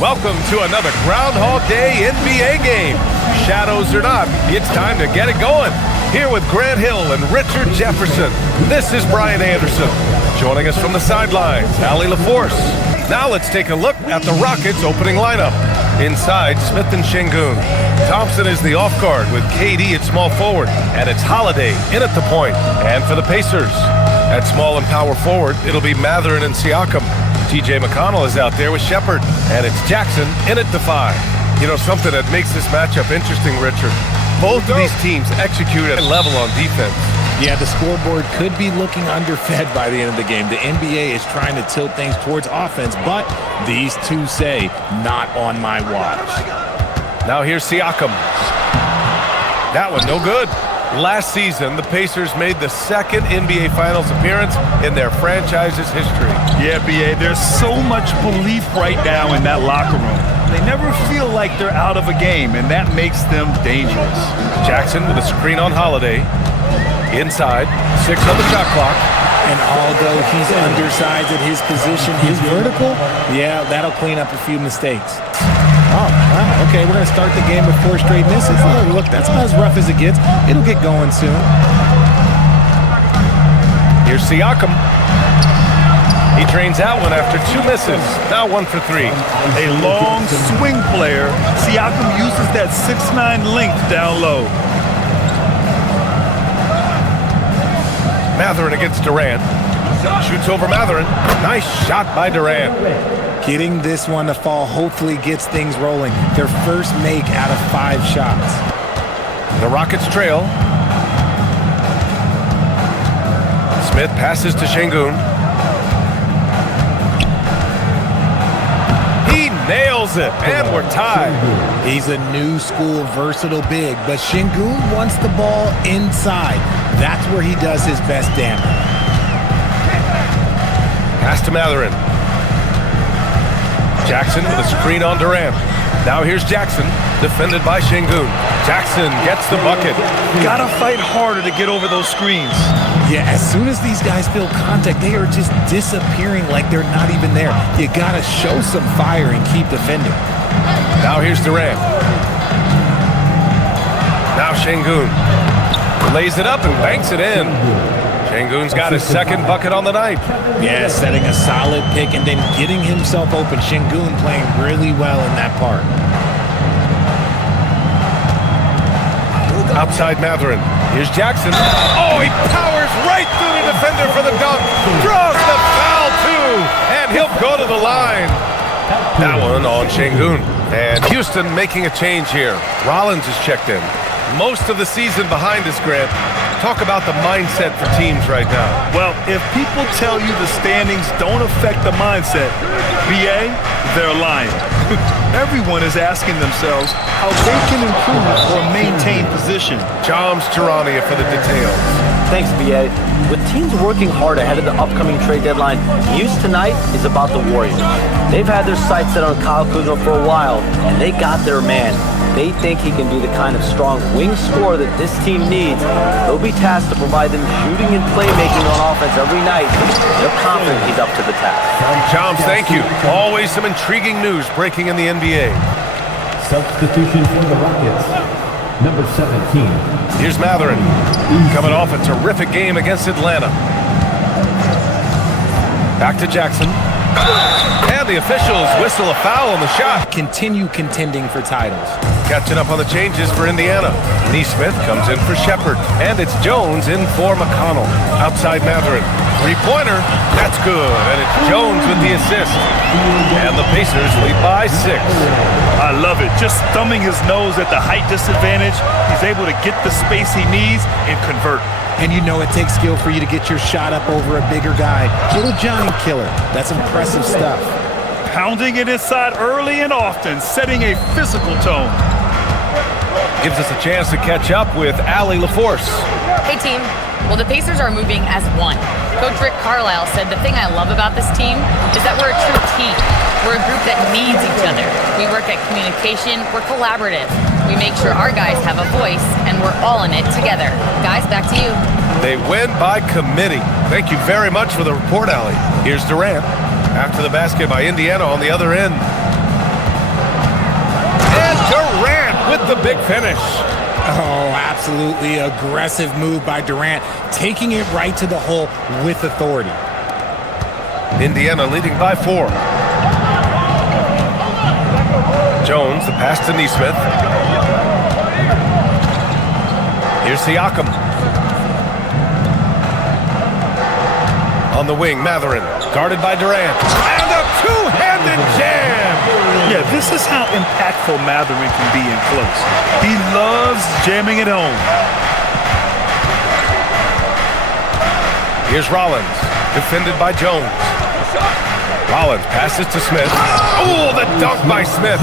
Welcome to another Groundhog Day NBA game. Shadows or not, it's time to get it going. Here with Grant Hill and Richard Jefferson, this is Brian Anderson. Joining us from the sidelines, Ali LaForce. Now let's take a look at the Rockets' opening lineup. Inside, Smith and Şengün. Thompson is the off guard with KD at small forward, and it's Holiday in at the point. And for the Pacers, at small and power forward, it'll be Mathurin and Siakam. TJ McConnell is out there with Shepard, and it's Jackson in at the 5. You know, something that makes this matchup interesting, Richard. Both of these teams execute at a level on defense. Yeah, the scoreboard could be looking underfed by the end of the game. The NBA is trying to tilt things towards offense, but these two say, not on my watch. Now here's Siakam. That one, no good. Last season, the Pacers made the second NBA Finals appearance in their franchise's history. Yeah, B.A., there's so much belief right now in that locker room. They never feel like they're out of a game, and that makes them dangerous. Jackson with a screen on Holiday. Inside, 6 on the shot clock. And although he's undersized at his position, his vertical, yeah, that'll clean up a few mistakes. Oh, wow, okay, we're going to start the game with 4 straight misses. Oh, look, that's about as rough as it gets. It'll get going soon. Here's Siakam. He drains that one after 2 misses. Now 1 for 3. A long swing player. Siakam uses that 6'9" length down low. Mathurin against Durant. Shoots over Mathurin. Nice shot by Durant. Getting this one to fall hopefully gets things rolling. Their first make out of 5 shots. The Rockets trail. Smith passes to Şengün. He nails it, and we're tied. He's a new school versatile big, but Şengün wants the ball inside. That's where he does his best damage. Pass to Mathurin. Jackson with a screen on Durant. Now here's Jackson, defended by Şengün. Jackson gets the bucket. Gotta fight harder to get over those screens. Yeah, as soon as these guys feel contact, they are just disappearing like they're not even there. You gotta show some fire and keep defending. Now here's Durant. Now Şengün lays it up and banks it in. Şengün's got his second bucket on the night. Yeah, setting a solid pick and then getting himself open. Şengün playing really well in that part. Outside Mathurin. Here's Jackson. Oh, he powers right through the defender for the dunk. Draws the foul, too. And he'll go to the line. That one on Şengün. And Houston making a change here. Rollins is checked in. Most of the season behind us, Grant. Talk about the mindset for teams right now. Well, if people tell you the standings don't affect the mindset, B.A., they're lying. Everyone is asking themselves how they can improve or maintain position. Joms Charania for the details. Thanks, B.A. With teams working hard ahead of the upcoming trade deadline, news tonight is about the Warriors. They've had their sights set on Kyle Kuzma for a while, and they got their man. They think he can be the kind of strong wing scorer that this team needs. They'll be tasked to provide them shooting and playmaking on offense every night. They're confident he's up to the task. Joms, thank you. Always some intriguing news breaking in the NBA. Substitution for the Rockets, number 17. Here's Mathurin, coming off a terrific game against Atlanta. Back to Jackson. And the officials whistle a foul on the shot. Continue contending for titles. Catching up on the changes for Indiana. Neesmith comes in for Shepard. And it's Jones in for McConnell. Outside Mathurin. 3-pointer. That's good. And it's Jones with the assist. And the Pacers lead by 6. I love it. Just thumbing his nose at the height disadvantage. He's able to get the space he needs and convert. And you know it takes skill for you to get your shot up over a bigger guy. Little Johnny killer. That's impressive stuff. Pounding it inside early and often, setting a physical tone. Gives us a chance to catch up with Ali LaForce. Hey, team. Well, the Pacers are moving as one. Coach Rick Carlisle said the thing I love about this team is that we're a true team. We're a group that needs each other. We work at communication. We're collaborative. We make sure our guys have a voice, and we're all in it together. Guys, back to you. They win by committee. Thank you very much for the report, Ali. Here's Durant. After the basket by Indiana on the other end. big finish. Oh, absolutely aggressive move by Durant, taking it right to the hole with authority. Indiana leading by 4. Jones, the pass to Neesmith. Here's Siakam. On the wing, Matherin, guarded by Durant. And a two-handed jam! Yeah, this is how impactful Matherin can be in close. He loves jamming it home. Here's Rollins, defended by Jones. Rollins passes to Smith. Oh, the dunk by Smith.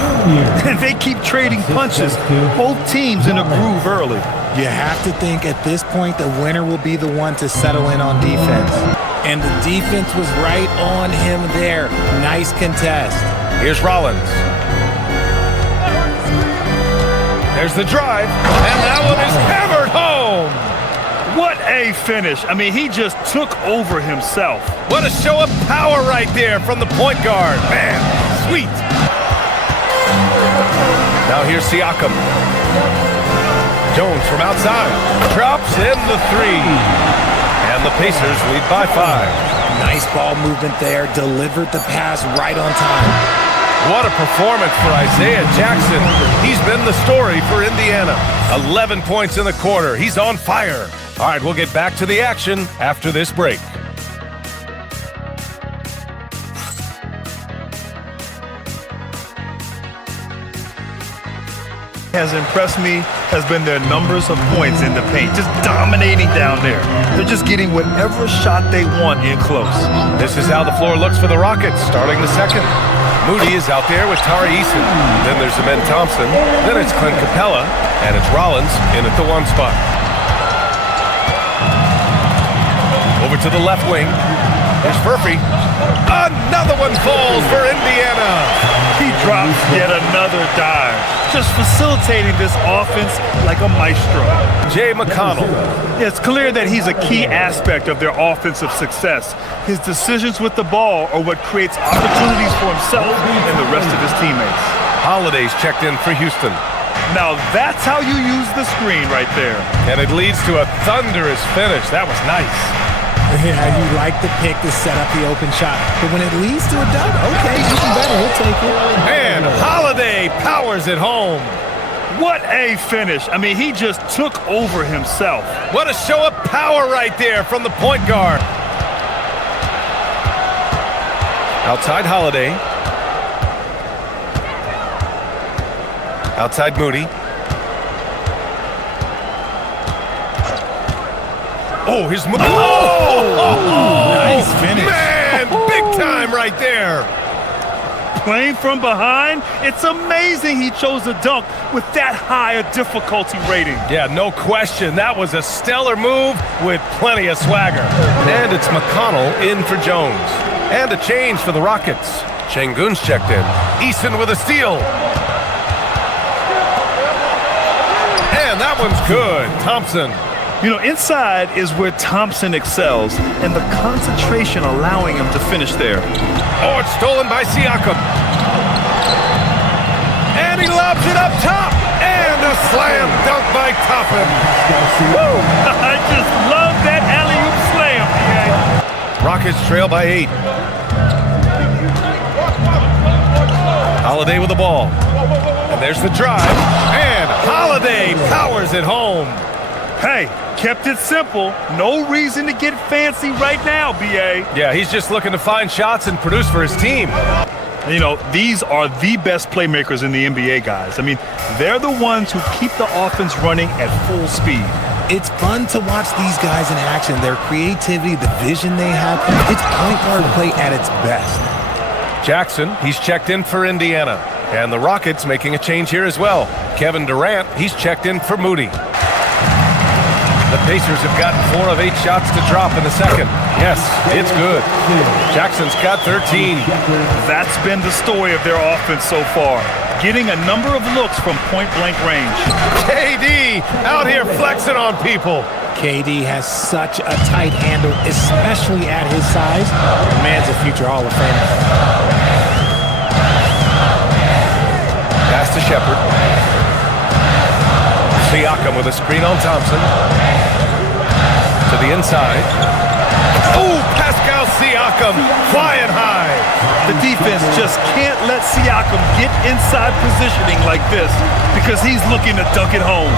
And they keep trading punches. Both teams in a groove early. You have to think at this point the winner will be the one to settle in on defense. And the defense was right on him there. Nice contest. Here's Rollins. There's the drive, and that one is hammered home. What a finish. I mean, he just took over himself. What a show of power right there from the point guard. Man, sweet. Now here's Siakam. Jones from outside. Drops in the 3. And the Pacers lead by 5. Nice ball movement there. Delivered the pass right on time. What a performance for Isaiah Jackson. He's been the story for Indiana. 11 points in the quarter. He's on fire. All right, we'll get back to the action after this break. Has impressed me has been their numbers of points in the paint, just dominating down there. They're just getting whatever shot they want in close. This is how the floor looks for the Rockets starting the second. Moody is out there with Tari Eason. Then there's Amen Thompson. Then it's Clint Capella. And it's Rollins in at the 1 spot. Over to the left wing. There's Murphy. Another one falls for Indiana. He drops yet another dive, just facilitating this offense like a maestro. Jay McConnell. It's clear that he's a key aspect of their offensive success. His decisions with the ball are what creates opportunities for himself and the rest of his teammates. Holiday's checked in for Houston. Now that's how you use the screen right there. And it leads to a thunderous finish. That was nice. Yeah, you like the pick to set up the open shot. But when it leads to a dunk, okay, even better. He'll take it. And Holiday powers it home. What a finish. I mean, he just took over himself. What a show of power right there from the point guard. Outside Holiday. Outside Moody. Oh, his move. Nice finish. Man, big time right there. Playing from behind, it's amazing he chose a dunk with that high a difficulty rating. Yeah, no question. That was a stellar move with plenty of swagger. And it's McConnell in for Jones. And a change for the Rockets. Şengün's checked in. Eason with a steal. And that one's good. Thompson. You know, inside is where Thompson excels, and the concentration allowing him to finish there. Oh, it's stolen by Siakam. And he lobs it up top. And a slam dunk by Toppin. Woo! I just love that alley-oop slam, man. Rockets trail by 8. Holiday with the ball. And there's the drive. And Holiday powers it home. Hey, kept it simple. No reason to get fancy right now, B.A. Yeah, he's just looking to find shots and produce for his team. You know, these are the best playmakers in the NBA, guys. I mean, they're the ones who keep the offense running at full speed. It's fun to watch these guys in action. Their creativity, the vision they have. It's point guard play at its best. Jackson, he's checked in for Indiana. And the Rockets making a change here as well. Kevin Durant, he's checked in for Moody. The Pacers have gotten 4 of 8 shots to drop in the second. Yes, it's good. Jackson's got 13. That's been the story of their offense so far. Getting a number of looks from point-blank range. KD out here flexing on people. KD has such a tight handle, especially at his size. The man's a future Hall of Famer. Pass to Shepherd. Siakam with a screen on Thompson. To the inside. Oh, Pascal Siakam flying high. The defense just can't let Siakam get inside positioning like this because he's looking to dunk it home.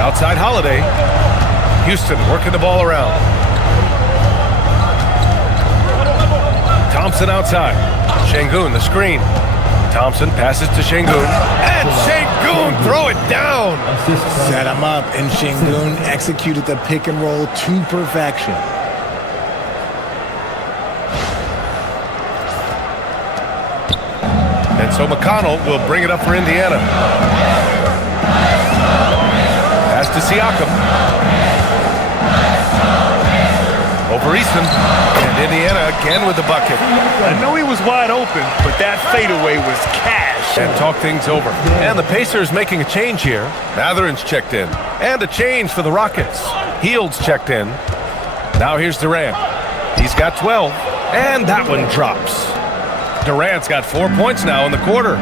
Outside Holiday. Houston working the ball around. Thompson outside. Şengün, the screen. Thompson passes to Şengün. And Şengün throw it down. Set him up, and Şengün executed the pick and roll to perfection. And so McConnell will bring it up for Indiana. Pass to Siakam. Over Easton. And Indiana again with the bucket. I know he was wide open, but that fadeaway was cash. And talk things over. And the Pacers making a change here. Mathurin's checked in. And a change for the Rockets. Hield's checked in. Now here's Durant. He's got 12. And that one drops. Durant's got 4 points now in the quarter.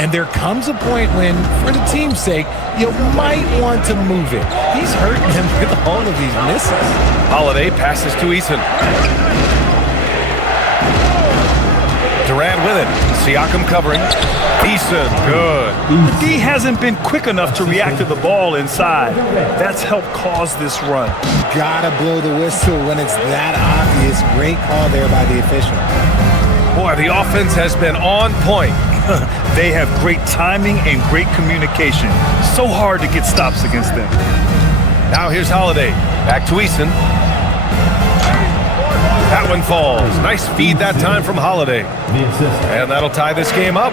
And there comes a point when, for the team's sake, you might want to move it. He's hurting him with all of these misses. Holiday passes to Eason. Durant with it. Siakam covering. Eason, good. The D hasn't been quick enough to react to the ball inside. That's helped cause this run. Gotta blow the whistle when it's that obvious. Great call there by the official. Boy, the offense has been on point. They have great timing and great communication. So hard to get stops against them. Now here's Holiday. Back to Eason. That one falls. Nice feed that time from Holiday. And that'll tie this game up.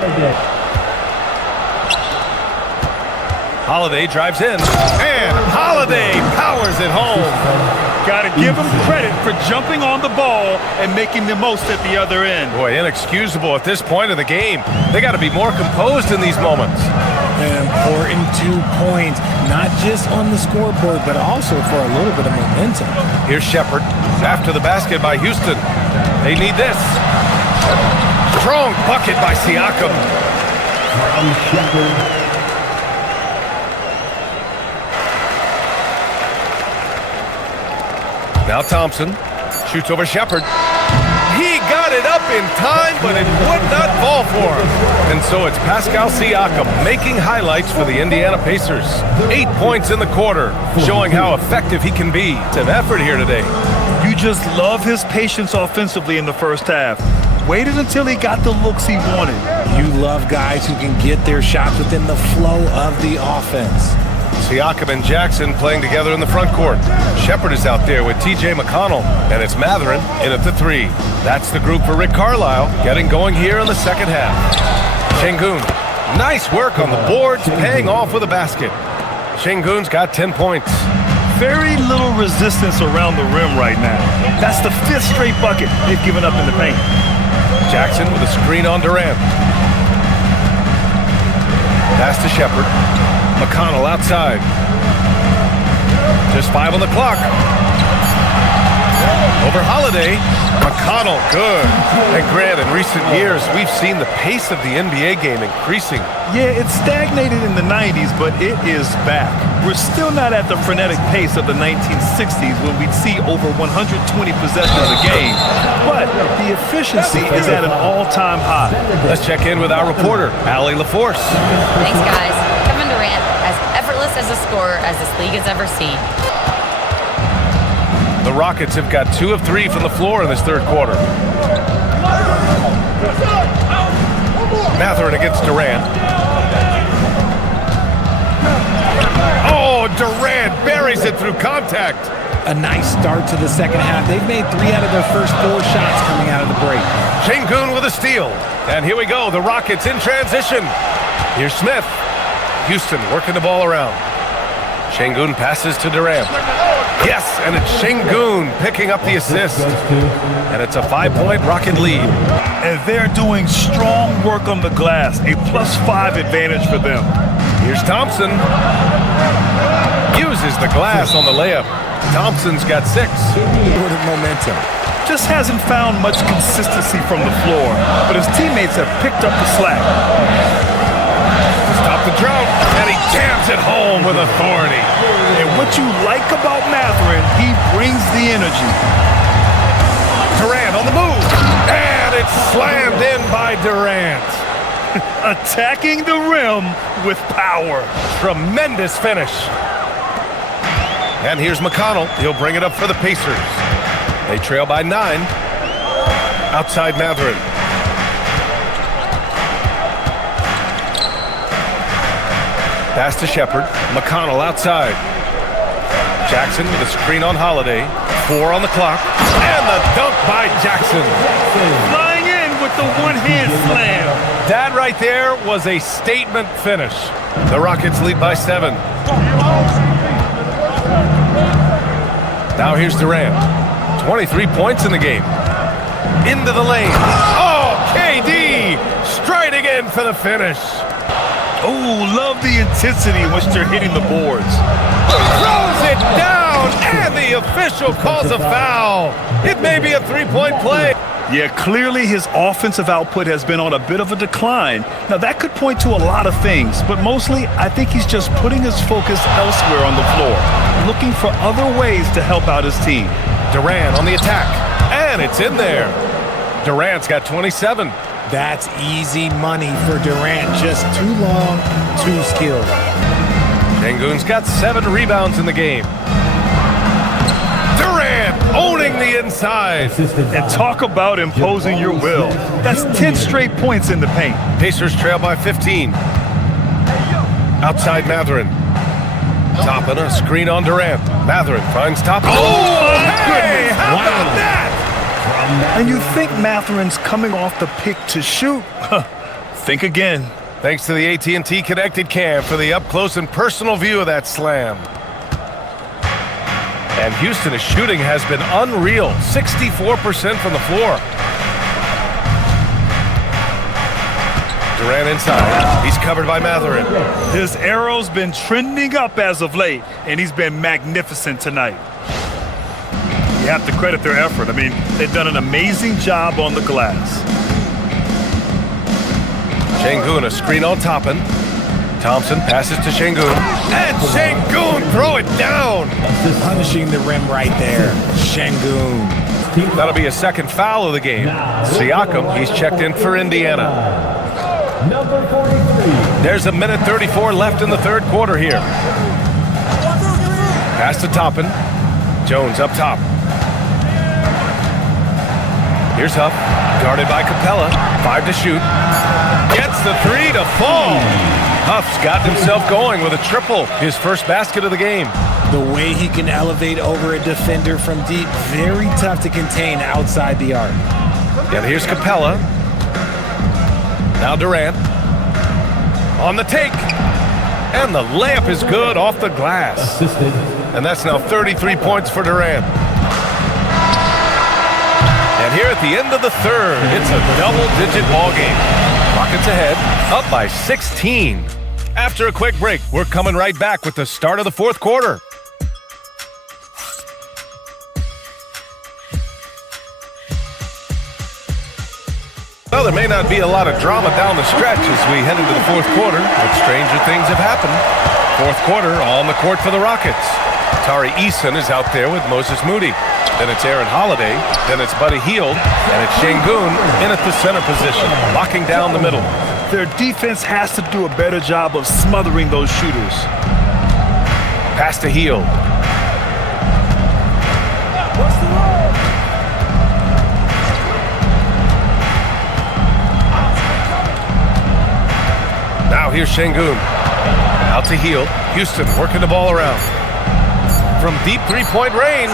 Holiday drives in. And Holiday powers it home. Gotta give him credit for jumping on the ball and making the most at the other end. Boy, inexcusable at this point of the game. They got to be more composed in these moments. An important 2 points, not just on the scoreboard, but also for a little bit of momentum. Here's Shepard. After the basket by Houston. They need this. Strong bucket by Siakam. Now Thompson shoots over Shepard. He got it up in time, but it would not fall for him. And so it's Pascal Siakam making highlights for the Indiana Pacers. 8 points in the quarter, showing how effective he can be. It's an effort here today. You just love his patience offensively in the first half. Waited until he got the looks he wanted. You love guys who can get their shots within the flow of the offense. Siakam and Jackson playing together in the front court. Shepard is out there with T.J. McConnell, and it's Mathurin in at the 3. That's the group for Rick Carlisle, getting going here in the second half. Şengün, nice work on the boards, paying off with a basket. Şengün's got 10 points. Very little resistance around the rim right now. That's the 5th straight bucket they've given up in the paint. Jackson with a screen on Durant. Pass to Shepard. McConnell outside. Just 5 on the clock. Over Holiday. McConnell, good. And Grant, in recent years, we've seen the pace of the NBA game increasing. Yeah, it stagnated in the 90s, but it is back. We're still not at the frenetic pace of the 1960s when we'd see over 120 possessions a game. But the efficiency is at an all-time high. Let's check in with our reporter, Allie LaForce. Thanks, guys. Kevin Durant, as effortless as a scorer as this league has ever seen. The Rockets have got 2 of 3 from the floor in this third quarter. Mathurin against Durant. Oh, Durant buries it through contact. A nice start to the second half. They've made 3 out of their first 4 shots coming out of the break. Şengün with a steal. And here we go, the Rockets in transition. Here's Smith. Houston working the ball around. Şengün passes to Durant. Yes, and it's Şengün picking up the assist. And it's a 5-point Rocket lead. And they're doing strong work on the glass, a +5 advantage for them. Here's Thompson. Uses the glass on the layup. Thompson's got 6. What a momentum. Just hasn't found much consistency from the floor, but his teammates have picked up the slack. Stop the drought, and he jams it home. down with authority. And what you like about Mathurin, he brings the energy. Durant on the move. And it's slammed in by Durant. Attacking the rim with power. Tremendous finish. And here's McConnell. He'll bring it up for the Pacers. They trail by 9. Outside Mathurin. Pass to Shepard. McConnell outside. Jackson with a screen on Holiday. 4 on the clock. And the dunk by Jackson. Flying in with the one-hand slam. That right there was a statement finish. The Rockets lead by 7. Now here's Durant. 23 points in the game. Into the lane. Oh, KD striding in for the finish. Oh, love the intensity in which they're hitting the boards. Throws it down, and the official calls a foul. It may be a three-point play. Yeah, clearly his offensive output has been on a bit of a decline. Now, that could point to a lot of things, but mostly I think he's just putting his focus elsewhere on the floor, looking for other ways to help out his team. Durant on the attack, and it's in there. Durant's got 27. That's easy money for Durant. Just too long, too skilled. Şengün's got 7 rebounds in the game. Durant owning the inside. And talk about imposing your will. That's 10 straight points in the paint. Pacers trail by 15. Outside Mathurin. Toppin, a screen on Durant. Mathurin finds Toppin. Oh, my goodness. How about that? And you think Mathurin's coming off the pick to shoot? Think again. Thanks to the AT&T Connected Cam for the up-close and personal view of that slam. And Houston's shooting has been unreal. 64% from the floor. Durant inside. He's covered by Mathurin. His arrow's been trending up as of late, and he's been magnificent tonight. You have to credit their effort. I mean, they've done an amazing job on the glass. Şengün, a screen on Toppin. Thompson passes to Şengün. And Şengün throw it down. Punishing the rim right there. Şengün. That'll be a second foul of the game. Siakam, he's checked in for Indiana. Number 43. There's a minute 34 left in the third quarter here. Pass to Toppin. Jones up top. Here's Huff, guarded by Capella. 5 to shoot. Gets the 3 to fall. Huff's got himself going with a triple. His first basket of the game. The way he can elevate over a defender from deep, very tough to contain outside the arc. And here's Capella. Now Durant. On the take. And the layup is good off the glass. Assisted. And that's now 33 points for Durant. And here at the end of the third, it's a double-digit ball game. Rockets ahead, up by 16. After a quick break, we're coming right back with the start of the fourth quarter. Well, there may not be a lot of drama down the stretch as we head into the fourth quarter, but stranger things have happened. Fourth quarter on the court for the Rockets. Tari Eason is out there with Moses Moody. Then it's Aaron Holiday. Then it's Buddy Hield. And it's Şengün in at the center position, locking down the middle. Their defense has to do a better job of smothering those shooters. Pass to Hield. Now here's Şengün. Out to Hield. Houston working the ball around. From deep three-point range.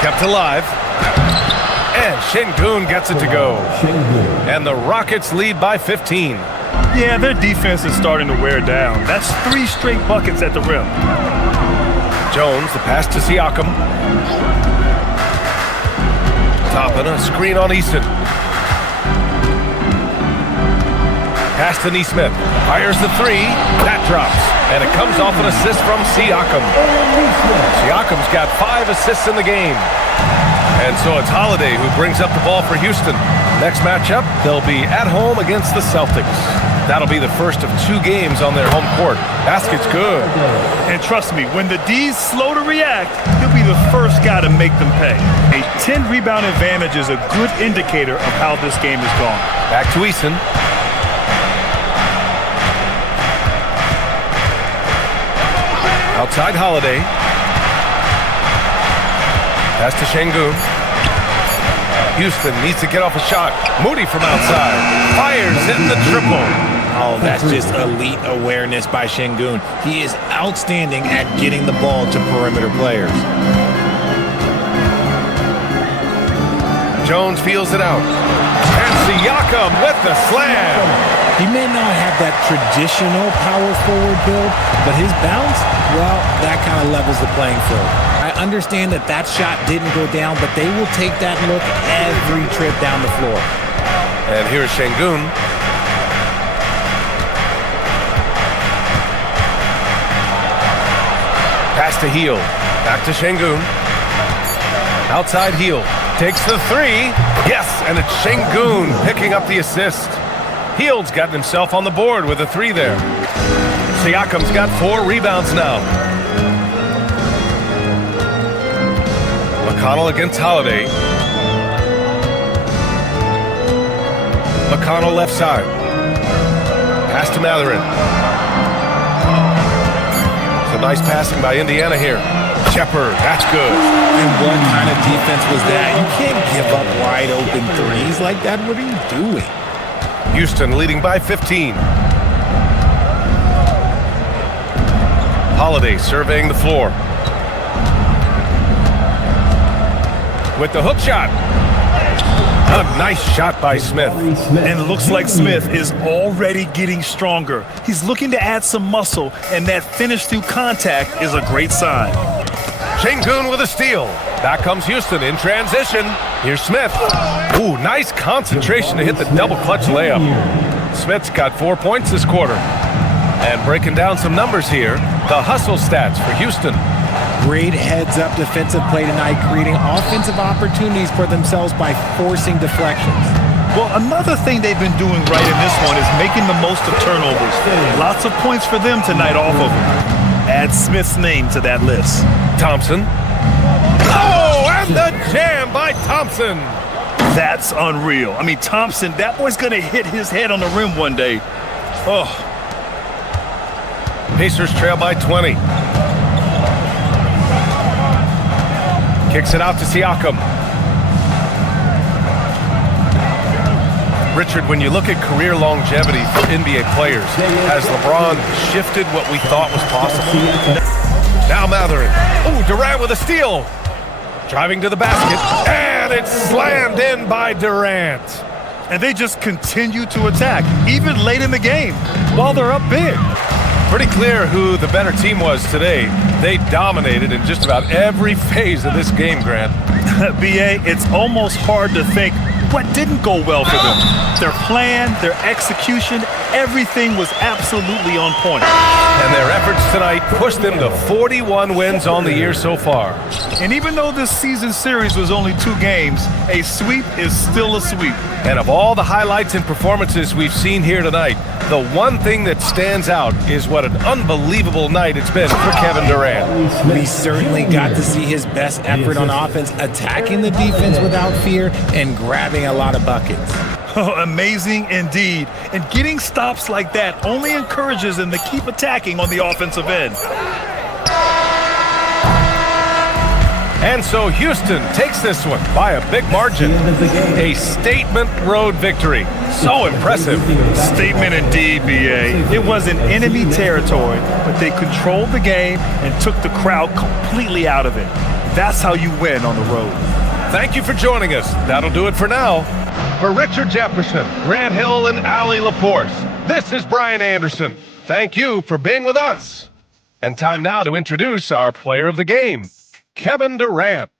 Kept alive. And Şengün gets it to go. And the Rockets lead by 15. Yeah, their defense is starting to wear down. That's 3 straight buckets at the rim. Jones, the pass to Siakam. Toppin, a screen on Easton. Pass to Nesmith. Fires the 3. That drops. And it comes off an assist from Siakam. Siakam's got 5 assists in the game. And so it's Holiday who brings up the ball for Houston. Next matchup, they'll be at home against the Celtics. That'll be the first of 2 games on their home court. Basket's good. And trust me, when the D's slow to react, he'll be the first guy to make them pay. A 10-rebound advantage is a good indicator of how this game has gone. Back to Eason. Outside Holiday. Pass to Şengün. Houston needs to get off a shot. Moody from outside. Fires in the triple. Oh, that's just elite awareness by Şengün. He is outstanding at getting the ball to perimeter players. Jones feels it out. And Siakam with the slam. He may not have that traditional power forward build, but his bounce, well, that kind of levels the playing field. I understand that that shot didn't go down, but they will take that look every trip down the floor. And here's Şengün. Pass to Heel. Back to Şengün. Outside Heel. Takes the 3. Yes, and it's Şengün picking up the assist. Heald's gotten himself on the board with a 3 there. Siakam's got 4 rebounds now. McConnell against Holiday. McConnell left side. Pass to Mathurin. Some nice passing by Indiana here. Shepard, that's good. And what kind of defense was that? You can't give up wide open threes like that. What are you doing? Houston leading by 15. Holiday surveying the floor. With the hook shot. A nice shot by Smith. And it looks like Smith is already getting stronger. He's looking to add some muscle, and that finish through contact is a great sign. Şengün with a steal. Back comes Houston in transition. Here's Smith. Ooh, nice concentration to hit the double clutch layup. Smith's got 4 points this quarter. And breaking down some numbers here, the hustle stats for Houston. Great heads-up defensive play tonight, creating offensive opportunities for themselves by forcing deflections. Well, another thing they've been doing right in this one is making the most of turnovers. Lots of points for them tonight off of them. Add Smith's name to that list. Thompson. Oh, and the jam by Thompson. That's unreal. I mean, Thompson, that boy's going to hit his head on the rim one day. Oh. Pacers trail by 20. Kicks it out to Siakam. Richard, when you look at career longevity for NBA players, has LeBron shifted what we thought was possible? Now Mathurin. Ooh, Durant with a steal. Driving to the basket, and it's slammed in by Durant. And they just continue to attack, even late in the game, while they're up big. Pretty clear who the better team was today. They dominated in just about every phase of this game, Grant. B.A., it's almost hard to think what didn't go well for them. Their plan, their execution, everything was absolutely on point. And their efforts tonight pushed them to 41 wins on the year so far. And even though this season series was only 2 games, a sweep is still a sweep. And of all the highlights and performances we've seen here tonight, the one thing that stands out is what an unbelievable night it's been for Kevin Durant. We certainly got to see his best effort on offense, attacking the defense without fear and grabbing a lot of buckets. Oh, amazing indeed. And getting stops like that only encourages him to keep attacking on the offensive end. And so Houston takes this one by a big margin. A statement road victory. So impressive. Statement indeed, B.A. It was in enemy territory, but they controlled the game and took the crowd completely out of it. That's how you win on the road. Thank you for joining us. That'll do it for now. For Richard Jefferson, Grant Hill, and Ali Laporte, this is Brian Anderson. Thank you for being with us. And time now to introduce our player of the game, Kevin Durant.